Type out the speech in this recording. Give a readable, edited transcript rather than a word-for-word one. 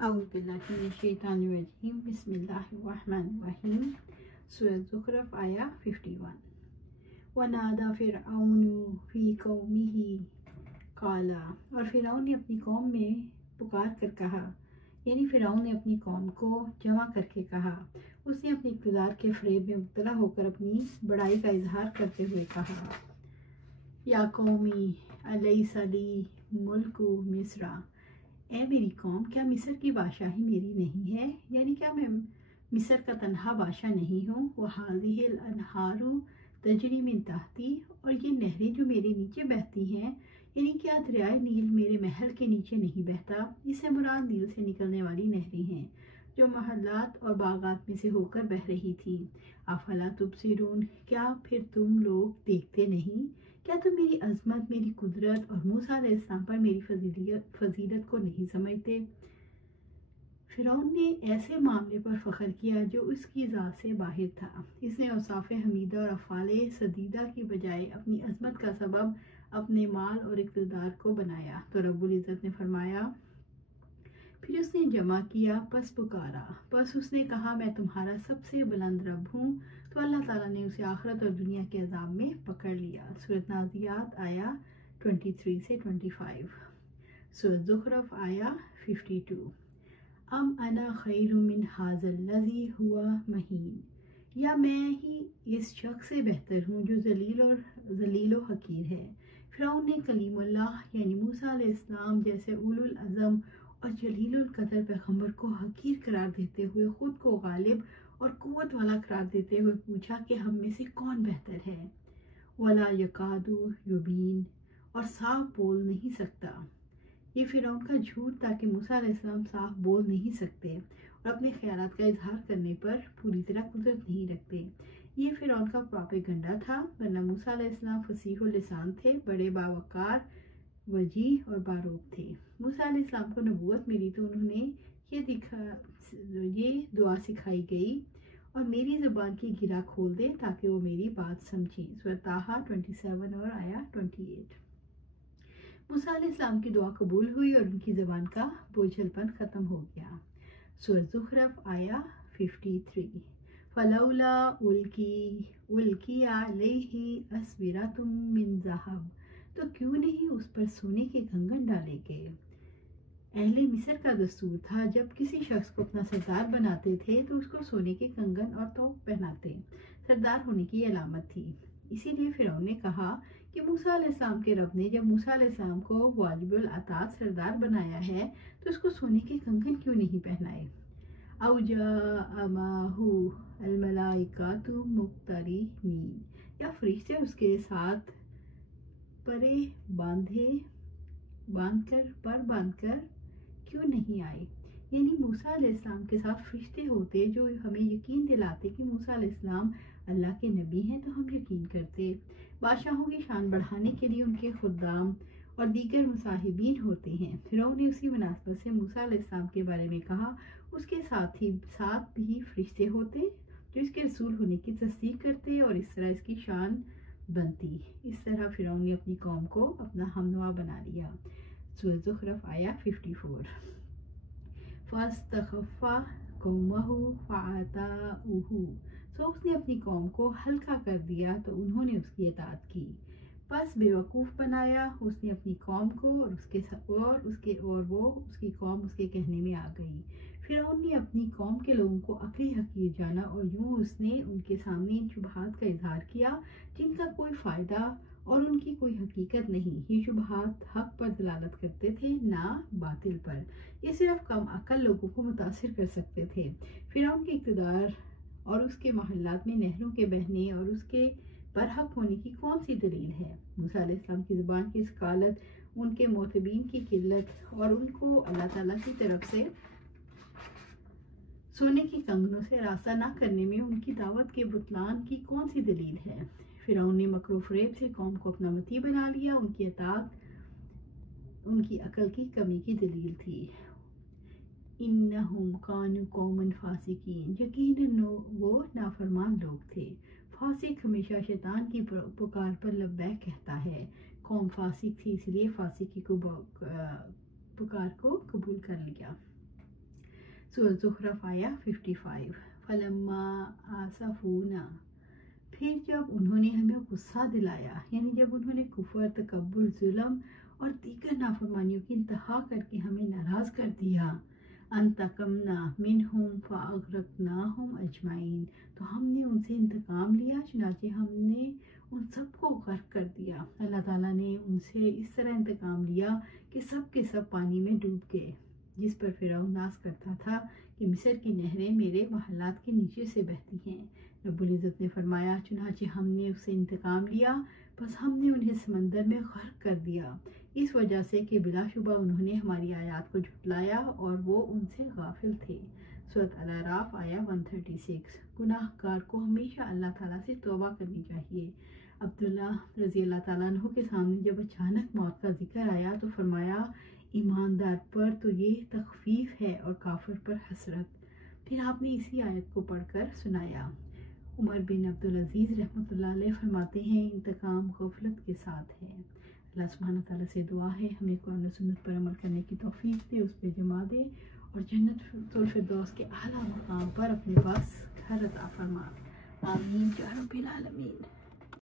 औज़ुबिल्लाहिमिनश्शैतानिर्रजीम बिस्मिल्लाहिर्रहमानिर्रहीम। सूरह ज़ुख़रफ़ आया 51। वनादा फ़िरऔनु फ़ी कौमिही क़ाला, और फ़िरऔन ने अपनी कौम में पुकार कर कहा, यानी फ़िरऔन ने अपनी कौम को जमा करके कहा। उसने अपने इक़्तिदार के फ़रेब में मुब्तला होकर अपनी बड़ाई का इजहार करते हुए कहा, या कौमी अलैसा ली मुल्कु मिस्रा, ए मेरी कौम, क्या मिस्र की बादशाही मेरी नहीं है? यानी क्या मैं मिस्र का तन्हा बादशाह नहीं हूँ? वहाज़िहिल अनहारु तजरी मिन तहती, और ये नहरें जो मेरे नीचे बहती हैं, यानी क्या दरियाए नील मेरे महल के नीचे नहीं बहता? इससे मुराद नील से निकलने वाली नहरें हैं जो महल्लात और बागात में से होकर बह रही थी। अफला तुबसिरून, क्या फिर तुम लोग देखते नहीं? क्या तुम मेरी अजमत, मेरी कुदरत और मूसा अलैहिस्सलाम पर मेरी फजीलत को नहीं समझते? फ़िरौन ने ऐसे मामले पर फ़ख्र किया जो उसकी ज़ात से बाहिर था। इसने औसाफ़े हमीदा और अफ़ाले सदीदा की बजाय अपनी अजमत का सबब अपने माल और इक़्तिदार को बनाया। तो रब्बुल इज़्ज़त ने फरमाया, फिर उसने जमा किया, पस पुकारा, पस उसने कहा, मैं तुम्हारा सबसे बुलंद रब हूँ। तो अल्लाह ताला ने उसे आखिरत और दुनिया के अज़ाब में पकड़ लिया। सूरत नाज़ियात आया 23 से 25। सूरत ज़ुख़रफ़ आया 52। अम अना खैरु मिन हाज़ल्लज़ी हुआ महीन, या मैं ही इस शख्स से बेहतर हूँ जो ज़लील और हकीर है। फ़िरऔन ने कलीमुल्लाह यानी मूसा अलैहिस्सलाम जैसे उलुल अज़म और जलीलुल कदर पैगम्बर को हकीर करार देते हुए खुद को गालिब और कुव्वत वाला करार देते हुए पूछा कि हम में से कौन बेहतर है। वला यकादु युबीन, और साफ बोल नहीं सकता। ये फ़िरऔन का झूठ था कि मूसा अलैहिस्सलाम साफ बोल नहीं सकते और अपने ख़यालात का इजहार करने पर पूरी तरह कुदरत नहीं रखते। ये फ़िरऔन का प्रोपेगेंडा था, वरना मूसा अलैहिस्सलाम फसीहुल लिसान थे, बड़े बावकार, वजी और बारूक थे। मूसा अलैहिस्सलाम को नबूवत मिली तो उन्होंने ये दुआ सिखाई गई, और मेरी ज़ुबान की गिरा खोल दे ताकि वो मेरी बात समझी। सूरह ताहा 27 और आया 28। मूसा अलैहिस्सलाम की दुआ कबूल हुई और उनकी ज़बान का बोझलपन ख़त्म हो गया। सूरह ज़ुख़रफ़ आया 53। फलौला उल्किया अलैहि अस्विरतुम मिन ज़हब, तो क्यों नहीं उस पर सोने के कंगन डाले गए? अहले मिस्र का दस्तूर था, जब किसी शख्स को अपना सरदार बनाते थे तो उसको सोने के कंगन और तोप पहनाते, सरदार होने की अलामत थी। इसीलिए फ़िरऔन ने कहा कि मूसा अलैहिस्सलाम के रब ने जब मूसा अलैहिस्सलाम को वाजिबुल अतात सरदार बनाया है तो उसको सोने के कंगन क्यों नहीं पहनाए। औजा अमाहु अलमलाइकातु मुक़्तरीनीन, या फरिश्ते उसके साथ परे बांधकर क्यों नहीं आए? यानी मूसा अलैहिस्सलाम के साथ फरिश्ते होते जो हमें यकीन दिलाते कि मूसा अलैहिस्सलाम अल्लाह के नबी हैं, तो हम यकीन करते। बादशाहों की शान बढ़ाने के लिए उनके खुद्दाम और दीगर मुसाहिबीन होते हैं। फ़िरऔन ने उसी मुनासबत से मूसा अलैहिस्सलाम के बारे में कहा, उसके साथ भी फरिश्ते होते जो इसके रसूल होने की तस्दीक करते और इस तरह इसकी शान बनती। इस तरह फ़िरऔन ने अपनी कौम को अपना हमनुआ बना लिया। सूरह ज़ुख़रफ़ आया 54। फ़स्तख़फ़ा कौमहु फ़अताऊहु, तो उसने अपनी कौम को हल्का कर दिया तो उन्होंने उसकी इताअत की। बस बेवकूफ़ बनाया उसने अपनी कौम को और उसकी कौम उसके कहने में आ गई। फ़िरऔन ने अपनी कौम के लोगों को अक्ली हकीर जाना और यूँ उसने उनके सामने इन शुबहात का इजहार किया जिनका कोई फ़ायदा और उनकी कोई हकीकत नहीं। ये शुबहात हक पर दलालत करते थे, ना बातिल पर। ये सिर्फ कम अक्ल लोगों को मुतासिर कर सकते थे। फ़िरऔन के इक़्तिदार और उसके महल्लात में नहरों के बहने और उसके बरहक होने की कौन सी दलील है? मूसा अलैहिस्सलाम की ज़ुबान की सकालत, उनके मोतबीन की किल्लत और उनको अल्लाह ताला की तरफ से सोने के कंगनों से रास्ता ना करने में उनकी दावत के बुतलान की कौन सी दलील है? फ़िरऔन ने मकरो फ़रेब से कौम को अपना मती बना लिया। उनकी अताअत उनकी अकल की कमी की दलील थी। इन्नहुम कानू कौमन फासिकीन, यकीनन वो नाफरमान लोग थे। फासिक हमेशा शैतान की पुकार पर लब्बैक कहता है। कौम फासिक थी, इसलिए फासिकी को पुकार को कबूल कर लिया। سورۃ زخرف آیا 55. فلما آسفونا، پھر جب انہوں نے ہمیں غصہ دلایا، یعنی جب انہوں نے کفر، تکبر، ظلم اور دیگر نافرمانیوں کی انتہا کر کے ہمیں ناراض کر دیا، انتقمنا منہم فاغرقناہم اجمعین، تو ہم نے ان سے انتقام لیا، چنانچہ ہم نے ان سب کو غرق کر دیا. اللہ تعالیٰ نے ان سے اس طرح انتقام لیا کہ سب کے سب پانی میں ڈوب گئے، جس پر فرعون ناز کرتا تھا کہ مصر کی نہریں میرے محلات کے نیچے سے بہتی ہیں. رب العزت نے فرمایا چنانچہ ہم نے اس سے انتقام لیا، بس ہم نے انہیں سمندر میں غرق کر دیا، اس وجہ سے کہ بلا شبہ انہوں نے ہماری آیات کو جھٹلایا اور وہ ان سے غافل تھے. سورۃ الاعراف آیا 136. گناہ گار کو ہمیشہ اللہ تعالیٰ سے توبہ کرنی چاہیے. عبداللہ رضی اللہ تعالیٰ عنہ کے سامنے جب اچانک موت کا ذکر آیا تو فرمایا ایماندار پر تو یہ تخفیف ہے اور کافر پر حسرت. پھر آپ نے اسی آیت کو پڑھ کر سنایا. عمر بن عبدالعزیز رحمۃ اللہ علیہ فرماتے ہیں انتقام غفلت کے ساتھ ہے. اللہ سبحانہ تعالیٰ سے دعا ہے ہمیں قرآن و سنت پر عمل کرنے کی توفیق دے، اس پہ جما دے اور جنت الفردوس کے اعلیٰ مقام پر اپنے پاس گھر عطا فرما. آمین یا رب العالمین.